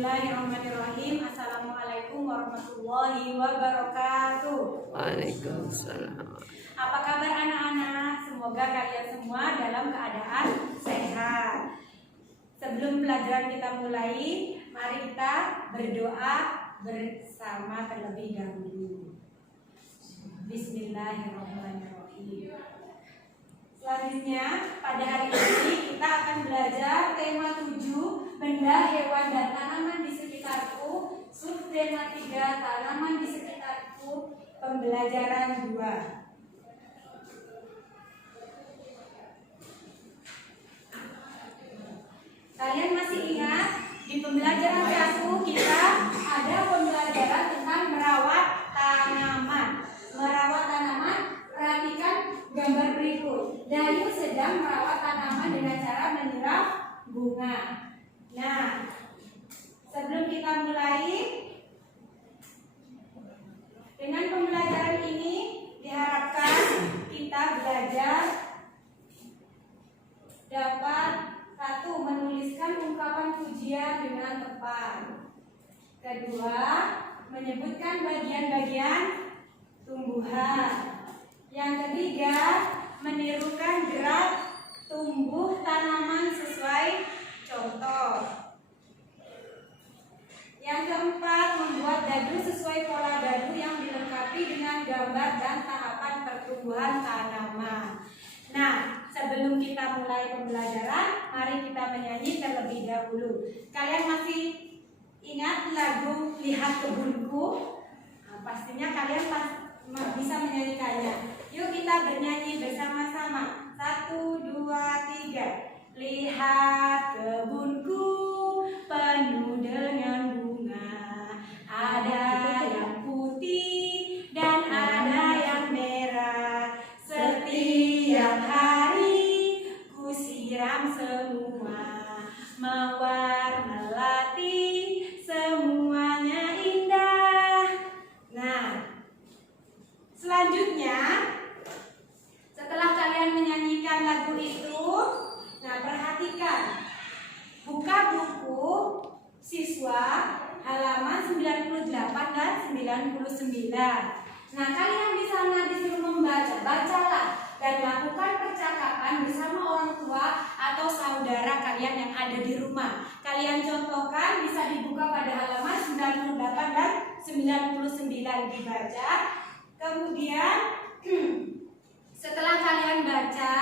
Bismillahirrahmanirrahim. Assalamualaikum warahmatullahi wabarakatuh. Waalaikumsalam. Apa kabar anak-anak? Semoga kalian semua dalam keadaan sehat. Sebelum pelajaran kita mulai, mari kita berdoa bersama terlebih dahulu. Bismillahirrahmanirrahim. Selanjutnya, pada hari ini kita akan belajar tema 7, benda, hewan, dan tanaman di sekitarku. Subtema 3, tanaman di sekitarku. Pembelajaran 2. Kalian masih ingat di pembelajaran 1 kita ada pembelajaran tentang merawat tanaman. Merawat tanaman, perhatikan gambar berikut. Dayu sedang merawat tanaman dengan cara menyiram bunga. Nah, sebelum kita mulai, dengan pembelajaran ini diharapkan kita belajar dapat 1. Menuliskan ungkapan pujian dengan tepat. 2. Menyebutkan bagian-bagian tumbuhan. Yang 3. Menirukan gerak tumbuh tanaman sesuai contoh. Yang 4. Membuat dadu sesuai pola dadu yang dilengkapi dengan gambar dan tahapan pertumbuhan tanaman. Nah, sebelum kita mulai pembelajaran, mari kita menyanyi terlebih dahulu. Kalian masih ingat lagu Lihat Kebunku? Nah, pastinya kalian bisa menyanyikannya. Yuk kita bernyanyi bersama-sama. 1, 2, 3. Lihat kebunku penuh dengan bunga. Ada yang putih dan ada yang merah. Setiap hari ku siram semua. Mawar melati semuanya indah. Nah, selanjutnya setelah kalian menyanyikan lagu itu, nah perhatikan, buka buku siswa halaman 98 dan 99. Nah, kalian di sana disuruh membaca, bacalah dan lakukan percakapan bersama orang tua atau saudara kalian yang ada di rumah. Kalian contohkan, bisa dibuka pada halaman 98 dan 99 dibaca. Kemudian setelah kalian baca,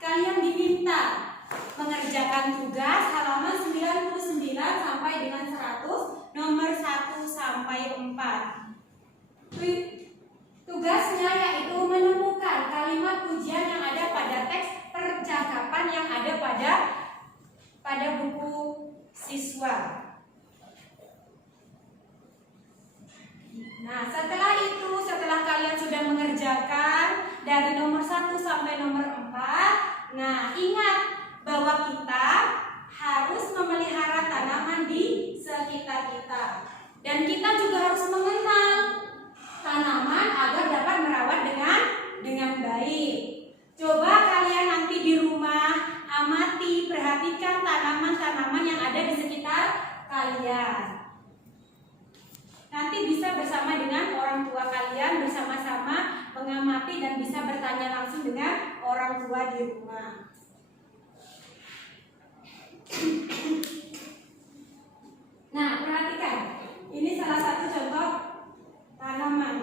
kalian diminta mengerjakan tugas halaman 99 sampai dengan 100, nomor 1 sampai 4. Tugasnya yaitu menemukan kalimat pujian yang ada pada teks percakapan yang ada pada buku siswa. Nah, setelah itu, setelah kalian sudah mengerjakan dari nomor 1 sampai nomor 4, nah ingat bahwa kita harus memelihara tanaman di sekitar kita. Dan kita juga harus mengenal tanaman agar dapat merawat dengan baik. Coba kalian nanti di rumah amati, perhatikan tanaman-tanaman yang ada di sekitar kalian. Nanti bisa bersama dengan orang tua kalian, bersama-sama mengamati dan bisa bertanya langsung dengan orang tua di rumah. Nah, perhatikan. Ini salah satu contoh tanaman.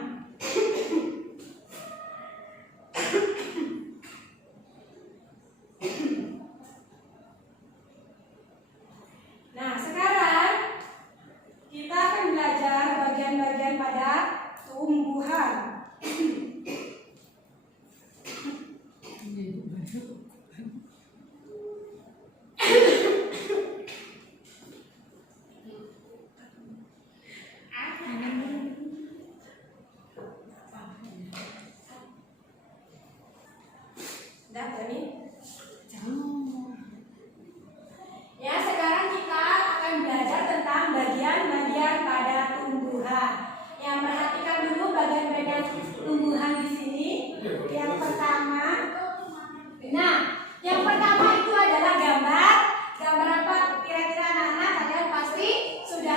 Nah, sekarang kita akan belajar bagian-bagian pada tumbuhan. Ya, sekarang kita akan belajar tentang bagian-bagian pada tumbuhan. Yang perhatikan dulu bagian-bagian tumbuhan di sini. Yang pertama, nah, yang pertama itu adalah gambar. Gambar apa? Kira-kira anak-anak kalian pasti sudah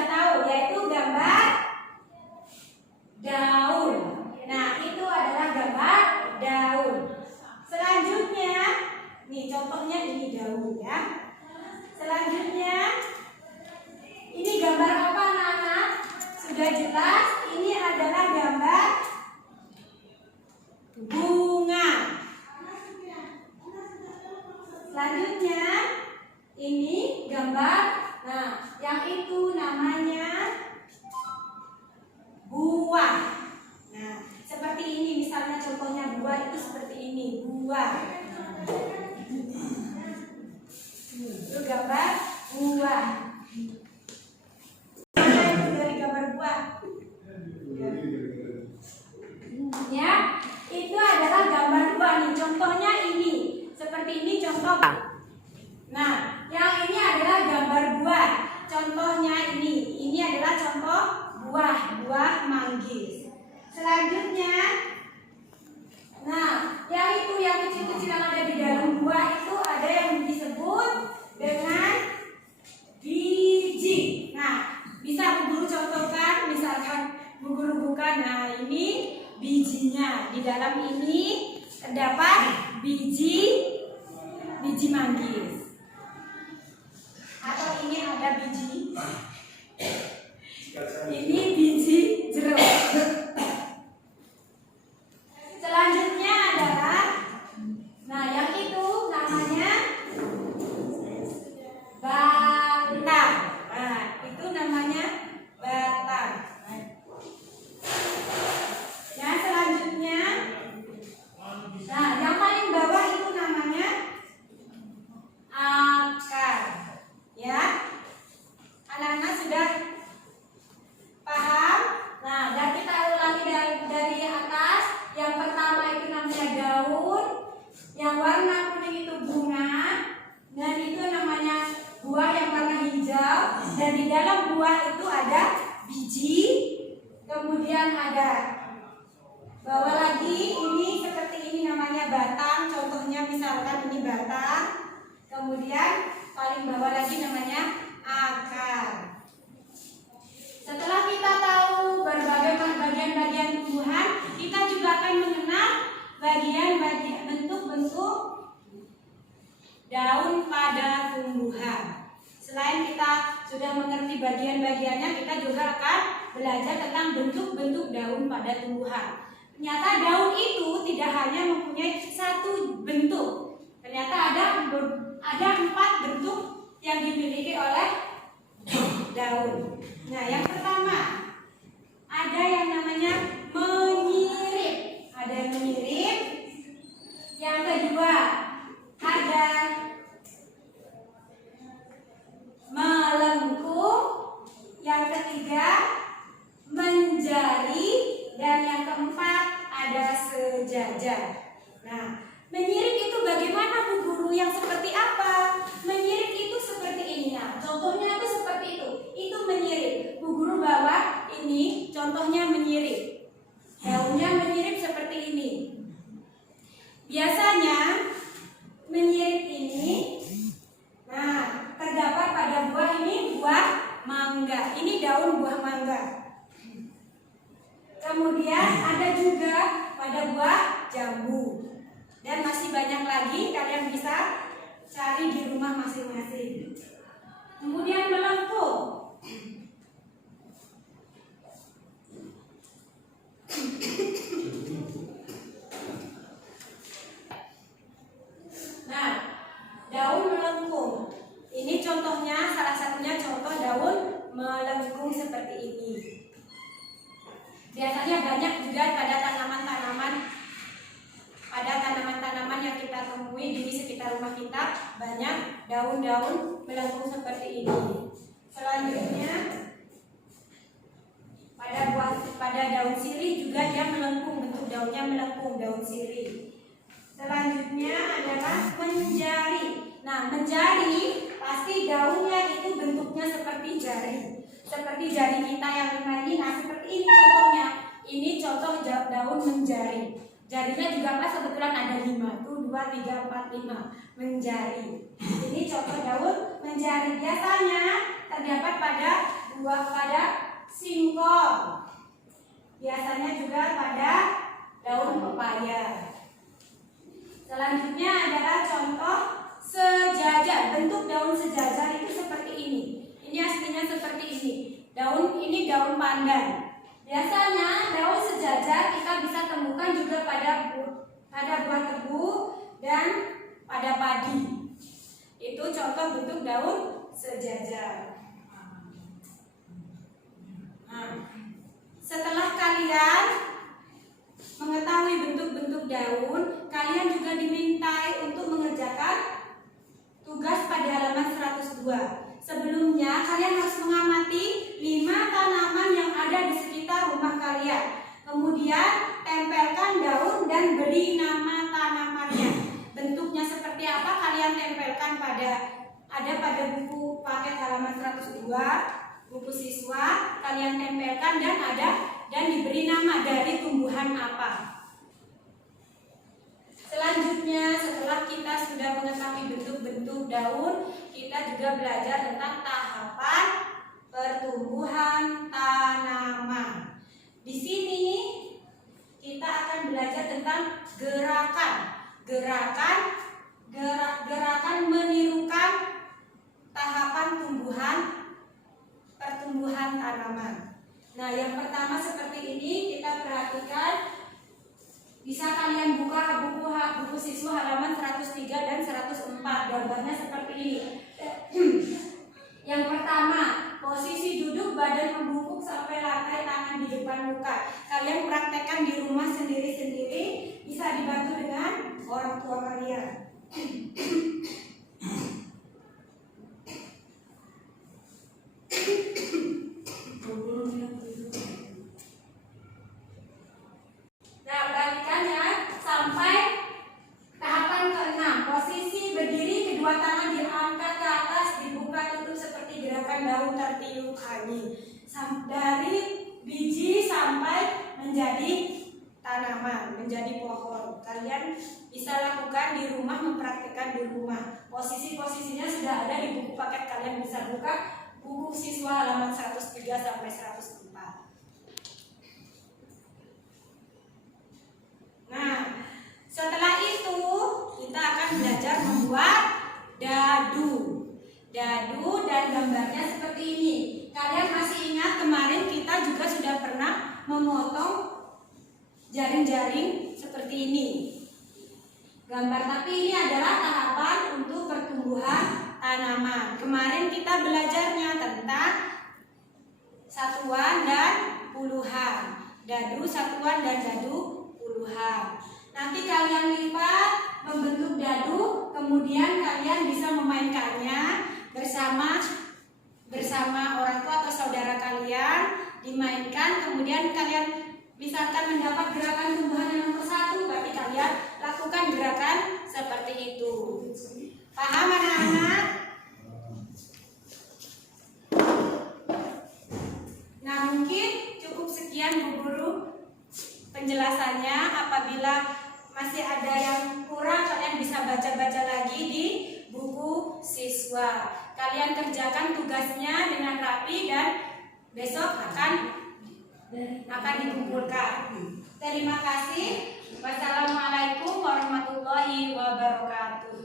Yang itu namanya buah. Nah, seperti ini misalnya contohnya buah itu seperti ini, buah. Itu gambar buah. Apa itu dari gambar buah? Ya, itu adalah gambar buah nih. Contohnya ini, seperti ini contoh. Nah, yang ini adalah gambar buah. Contohnya ini. Ini adalah contoh buah manggis. Selanjutnya, nah, yang itu yang kecil-kecil yang ada di dalam buah itu ada yang disebut dengan biji. Nah, bisa Bu Guru contohkan, misalkan Bu Guru buka. Nah, ini bijinya. Di dalam ini terdapat biji manggis. Atau ini ada biji. Ini biji jeruk. Selanjutnya adalah, nah yang itu namanya batang. Nah, itu namanya batang. Yang selanjutnya, nah yang paling bawah itu namanya akar. Ya, anak-anak sudah paham? Nah, dan kita ulangi dari atas. Yang pertama itu namanya daun, yang warna kuning itu bunga, dan itu namanya buah yang warna hijau. Dan di dalam buah itu ada biji, kemudian ada bawah lagi ini seperti ini namanya batang. Contohnya misalkan ini batang, kemudian paling bawah lagi namanya akar. Setelah kita tahu berbagai bagian-bagian tumbuhan, kita juga akan mengenal bagian-bagian bentuk-bentuk daun pada tumbuhan. Selain kita sudah mengerti bagian-bagiannya, kita juga akan belajar tentang bentuk-bentuk daun pada tumbuhan. Ternyata daun itu tidak hanya mempunyai satu bentuk. Ternyata ada 4 bentuk yang dimiliki oleh daun. Nah, yang pertama ada yang namanya menyirip. Ada yang menyirip. Yang kedua ada melengkung. Yang ketiga menjari. Dan yang keempat ada sejajar. Nah, menyirip itu bagaimana Bu Guru? Yang seperti apa? Menyirip itu seperti ini. Nah, contohnya itu seperti itu. Itu menyirip. Bu Guru bawa ini contohnya menyirip. Daunnya menyirip seperti ini. Biasanya menyirip ini, nah, terdapat pada buah ini, buah mangga. Ini daun buah mangga. Kemudian ada juga pada buah jambu. Dan masih banyak lagi, kalian bisa cari di rumah masing-masing. Kemudian melengkung. Nah, daun melengkung. Ini contohnya, salah satunya contoh daun melengkung seperti ini. Biasanya banyak juga pada tanaman-tanaman yang kita temui di sekitar rumah kita, banyak daun-daun melengkung seperti ini. Selanjutnya pada daun sirih juga dia melengkung, bentuk daunnya melengkung, daun sirih. Selanjutnya adalah menjari. Nah, menjari pasti daunnya itu bentuknya seperti jari. Seperti jari kita yang 5 ini. Nah, seperti ini contohnya. Ini contoh daun menjari. Jarinya juga pas kebetulan ada 5. Tuh 2, 3, 4, 5. Menjari. Ini contoh daun menjari. Biasanya terdapat pada singkong. Biasanya juga pada daun pepaya. Selanjutnya adalah contoh sejajar. Bentuk daun sejajar itu seperti ini. Ini aslinya seperti ini. Ini daun pandan. Biasanya daun sejajar kita bisa temukan juga pada buah tebu dan pada padi. Itu contoh bentuk daun sejajar. kalian mengetahui bentuk-bentuk daun, kalian juga dimintai untuk mengerjakan tugas pada halaman 102. Sebelumnya kalian harus mengamati 5 tanaman yang ada di sekitar rumah kalian. Kemudian tempelkan daun dan beri nama tanamannya. Bentuknya seperti apa kalian tempelkan pada buku paket halaman 102, buku siswa, kalian tempelkan dan diberi nama dari tumbuhan apa. Selanjutnya, setelah kita sudah mengetahui bentuk-bentuk daun, kita juga belajar tentang tahapan pertumbuhan tanaman. Di sini kita akan belajar tentang gerakan menirukan tahapan pertumbuhan tanaman. Nah, yang pertama seperti ini, kita perhatikan. Bisa kalian buka buku siswa halaman 103 dan 104. Gambarnya seperti ini. Yang pertama, posisi duduk, badan membungkuk sampai lantai, tangan di depan muka. Kalian praktekkan di rumah sendiri-sendiri. Bisa dibantu dengan orang tua kalian. Nah, perhatikan ya, sampai tahapan ke-6. Posisi berdiri, kedua tangan diangkat ke atas, dibuka tutup seperti gerakan daun tertiup angin. Dari biji sampai menjadi tanaman, menjadi pohon. Kalian bisa lakukan di rumah, mempraktikkan di rumah. Posisi-posisinya sudah ada di buku paket, kalian bisa buka buku siswa halaman 103 sampai 104. Nah, setelah itu kita akan belajar membuat dadu. Dadu dan gambarnya seperti ini. Kalian masih ingat kemarin kita juga sudah pernah memotong jaring-jaring seperti ini. Tapi ini adalah tahapan untuk pertumbuhan tanaman. Kemarin kita belajarnya tentang satuan dan puluhan. Dadu satuan dan dadu puluhan. Nanti kalian lipat membentuk dadu, kemudian kalian bisa memainkannya bersama orang tua atau saudara kalian, dimainkan, kemudian kalian misalkan mendapat gerakan tumbuhan yang nomor 1, berarti kalian lakukan gerakan seperti itu. Paham anak-anak? Nah, mungkin cukup sekian Bu Guru penjelasannya. Apabila masih ada yang kurang, kalian bisa baca-baca lagi di buku siswa. Kalian kerjakan tugasnya dengan rapi dan besok akan dikumpulkan. Terima kasih. Wassalamualaikum warahmatullahi wabarakatuh.